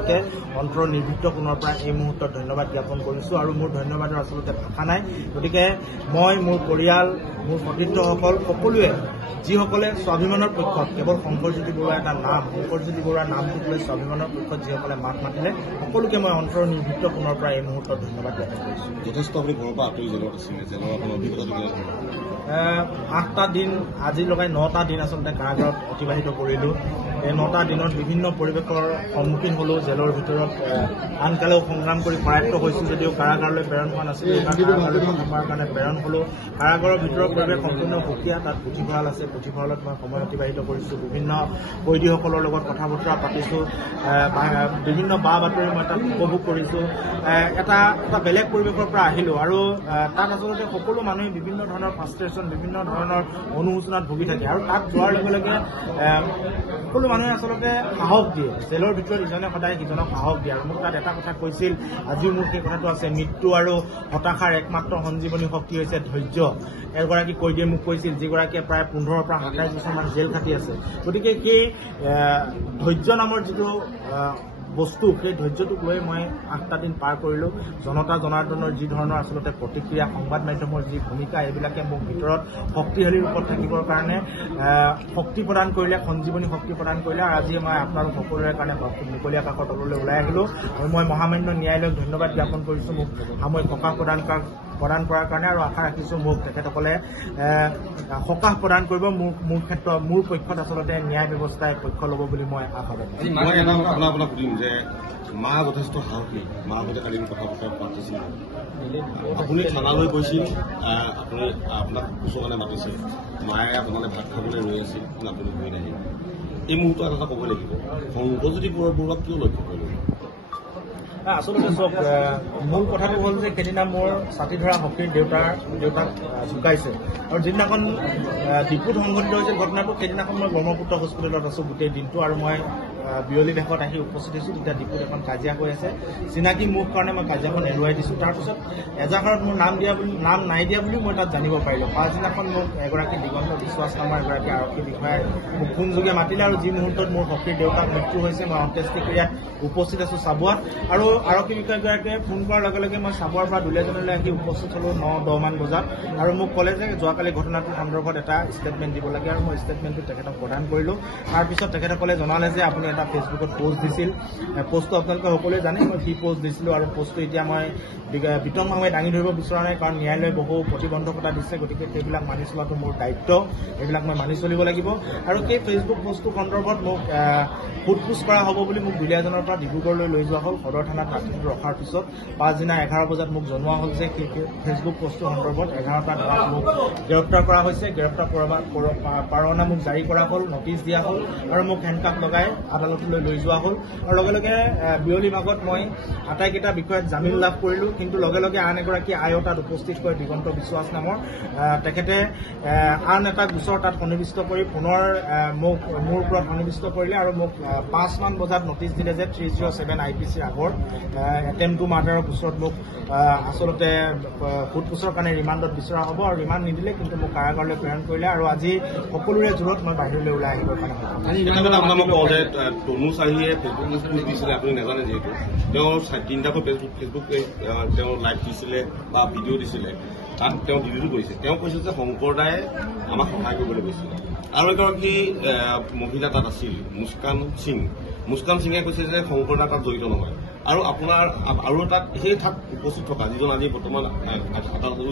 সকলোকে অন্তৰৰ নিৰ্ভীত কোণৰ পৰা এই মুহূৰ্তত ধন্যবাদ জ্ঞাপন কৰিছোঁ আৰু মোৰ ধন্যবাদৰ আচলতে ভাষা নাই। গতিকে মই মোৰ পৰিয়াল মোৰ সতীৰ্থসকল সকলোৱে যিসকলে স্বাভিমানৰ পক্ষত কেৱল শংকৰজ্যোতি বৰুৱা এটা নাম শংকৰজ্যোতি বৰুৱাৰ নামটোক লৈ স্বাভিমানৰ পক্ষত যিসকলে মাত মাতিলে সকলোকে মই অন্তৰৰ নিৰ্ভীত কোণৰ পৰা এই মুহূৰ্তত ধন্যবাদ জ্ঞাপন কৰিছোঁ। যথেষ্ট আপুনি ঘৰৰ পৰা আঁতৰি জেলত আছিলে, জেলৰ আপোনাৰ অভিজ্ঞতা 8টা দিন আজি লগাই 9টা দিন আচলতে কাৰাগাৰত অতিবাহিত কৰিলোঁ। এই 9টা দিনত বিভিন্ন পৰিৱেশৰ সন্মুখীন হ'লোঁ। জেলৰ ভিতৰত আনকালেও সংগ্ৰাম কৰি কৰায়ত্ব হৈছোঁ যদিও কাৰাগাৰলৈ প্ৰেৰণ হোৱা নাছিলোঁ। কাৰাগাৰলৈ প্ৰথমবাৰৰ কাৰণে প্ৰেৰণ হ'লোঁ। কাৰাগাৰৰ ভিতৰৰ পৰিৱেশ সম্পূৰ্ণ সুকীয়া। তাত পুথিভঁৰাল আছে, পুথিভঁৰালত মই সময় অতিবাহিত কৰিছোঁ। বিভিন্ন কয়দীসকলৰ লগত কথা বতৰা পাতিছোঁ। বিভিন্ন বা বাতৰি মই তাত উপভোগ কৰিছোঁ। এটা বেলেগ পৰিৱেশৰ পৰা আহিলোঁ আৰু তাত আচলতে সকলো মানুহে বিভিন্ন ধৰণৰ ফ্ৰাষ্ট্ৰেশ্যন বিভিন্ন ধৰণৰ অনুশোচনাত ভুগি থাকে আৰু তাত যোৱাৰ লগে লগে সকলো মানুহে আচলতে সাহস দিয়ে। জেলৰ ভিতৰত ইজনে সদায় সিজনক সাহস দিয়ে আৰু মোক তাত এটা কথা কৈছিল, আজিও মোৰ সেই কথাটো আছে, মৃত্যু আৰু হতাশাৰ একমাত্ৰ সঞ্জীৱনী শক্তি হৈছে ধৈৰ্য। এগৰাকী কয়দীয়ে মোক কৈছিল, যিগৰাকীয়ে প্ৰায় 15 পৰা 27 বছৰমান জেল খাটি আছে। গতিকে সেই ধৈৰ্য নামৰ যিটো বস্তু, সেই ধৈৰ্যটোক লৈ মই 8টা দিন পাৰ কৰিলোঁ। জনতা জনাৰ্দনৰ যি ধৰণৰ আচলতে প্ৰতিক্ৰিয়া, সংবাদ মাধ্যমৰ যি ভূমিকা, এইবিলাকে মোক ভিতৰত শক্তিশালী ৰূপত থাকিবৰ কাৰণে শক্তি প্ৰদান কৰিলে, সঞ্জীৱনী শক্তি প্ৰদান কৰিলে। আৰু আজি মই আপোনালোক সকলোৰে কাৰণে মুকলি আকাশৰ তললৈ ওলাই আহিলোঁ আৰু মই মহামান্য ন্যায়ালয়ক ধন্যবাদ জ্ঞাপন কৰিছোঁ মোক সাময়িক সকাহ প্ৰদান কৰাৰ কাৰণে আৰু আশা ৰাখিছোঁ মোক তেখেতসকলে সকাহ প্ৰদান কৰিব। মোৰ পক্ষত আচলতে ন্যায় ব্যৱস্থাই পক্ষ ল'ব বুলি মই আশা ৰাখিছোঁ। মই আপোনাক সুধিম যে মা যথেষ্ট সাহসী, মাহঁতে কালি কথা বতৰা পাতিছিল, আপুনি থানালৈ গৈছিল, আপুনি আপোনাক কোচৰ কাৰণে মাতিছিল, মায়ে আপোনালে ভাত খাবলৈ ৰৈ আছিল, আপুনি গৈ নাহিল। এই মুহূৰ্তত এটা ক'ব লাগিব, শংকৰজ্যোতি বৰুৱাক কিয় লক্ষ্য কৰিলে? আচলতে চাওক, মূল কথাটো হ'ল যে সেইদিনা মোৰ ছাতি ধৰা শক্তিৰ দেউতাক ঢুকাইছে আৰু যিদিনাখন ডিপুত সংঘটিত হৈছিল ঘটনাটো, সেইদিনাখন মই ব্ৰহ্মপুত্ৰ হস্পিটেলত আছোঁ গোটেই দিনটো আৰু মই বিয়লি ভাগত আহি উপস্থিত হৈছোঁ। তেতিয়া ডিপুত এখন কাজিয়া হৈ আছে, চিনাকি মোৰ কাৰণে মই কাজিয়াখন এৰুৱাই দিছোঁ। তাৰপিছত এজাহাৰত মোৰ নাম নাই দিয়া বুলিও মই তাত জানিব পাৰিলোঁ। পাছদিনাখন মোক এগৰাকী দিগন্ত বিশ্বাস নামৰ এগৰাকী আৰক্ষী বিষয়াই মোক ফোনযোগে মাতিলে আৰু যি মুহূৰ্তত মোৰ শক্তিৰ দেউতাক মৃত্যু হৈছে, মই অন্ত্যেষ্টিক্ৰিয়াত উপস্থিত আছোঁ চাবুৱাত। আৰু আৰক্ষী বিষয়াগৰাকীয়ে ফোন কৰাৰ লগে লগে মই চাবুৱাৰ পৰা দুলীয়াজানলৈ আহি উপস্থিত হ'লোঁ 9-10 মান বজাত আৰু মোক ক'লে যে যোৱাকালি ঘটনাটোৰ সন্দৰ্ভত এটা ষ্টেটমেণ্ট দিব লাগে আৰু মই ষ্টেটমেণ্টটো তেখেতক প্ৰদান কৰিলোঁ। তাৰপিছত তেখেতসকলে জনালে যে আপুনি এটা ফেচবুকত পোষ্ট দিছিল, পোষ্টটো আপোনালোকে সকলোৱে জানে, মই কি পোষ্ট দিছিলোঁ আৰু পোষ্টটো এতিয়া মই বিতংভাৱে দাঙি ধৰিব বিচৰা নাই, কাৰণ ন্যায়ালয়ে বহু প্ৰতিবন্ধকতা দিছে। গতিকে সেইবিলাক মানি চলাটো মোৰ দায়িত্ব, এইবিলাক মই মানি চলিব লাগিব। আৰু সেই ফেচবুক পোষ্টটোৰ সন্দৰ্ভত মোক সোধ-পোছ কৰা হ'ব বুলি মোক দুলীয়াজানৰ পৰা ডিব্ৰুগড়লৈ লৈ যোৱা হ'ল। সদৰ থানাত ৰাতিটো ৰখাৰ পিছত পাছদিনা 11 বজাত মোক জনোৱা হ'ল যে সেই ফেচবুক পোষ্টটোৰ সন্দৰ্ভত 11টা ধাৰাত মোক গ্ৰেপ্তাৰ কৰা হৈছে। গ্ৰেপ্তাৰ পৰৱানা মোক জাৰি কৰা হ'ল, নটিচ দিয়া হ'ল আৰু মোক হেণ্ডকাফ লগাই আদালতলৈ লৈ যোৱা হ'ল। আৰু লগে লগে বিয়লি ভাগত মই আটাইকেইটা বিষয়ত জামিন লাভ কৰিলোঁ। কিন্তু লগে লগে আন এগৰাকী আইও তাত উপস্থিত হৈ দিগন্ত বিশ্বাস নামৰ তেখেতে আন এটা গোচৰ তাত সন্নিৱিষ্ট কৰি পুনৰ মোৰ ওপৰত সন্নিৱিষ্ট কৰিলে আৰু মোক 5 মান বজাত নটিচ দিলে যে 307 IPCৰ আগৰ এটেম্প টু মাৰ্ডাৰৰ গোচৰত মোক আচলতে সোধ-পোছৰ কাৰণে ৰিমাণ্ডত বিচৰা হ'ব আৰু ৰিমাণ্ড নিদিলে কিন্তু মোক কাৰাগাৰলৈ প্ৰেৰণ কৰিলে আৰু আজি সকলোৰে জোৰত মই বাহিৰলৈ ওলাই আহিবৰ কাৰণে তনু চাহিয়ে ফেচবুক পোষ্ট দিছিলে, আপুনি নাজানে যিহেতু তেওঁ 3টাকৈ ফেচবুক তেওঁ লাইভ দিছিলে বা ভিডিঅ' দিছিলে, তাত তেওঁ ডিলিটো কৰিছে। তেওঁ কৈছে যে শংকৰ দায়ে আমাক সহায় কৰিবলৈ গৈছিলে। আৰু এগৰাকী মহিলা তাত আছিল, মুস্কান সিঙে কৈছে যে শংকৰ দা তাত জড়িত নহয়। আৰু আপোনাৰ আৰু তাত সেই ঠাইত উপস্থিত থকা যিজন আজি বৰ্তমান আদালতলৈ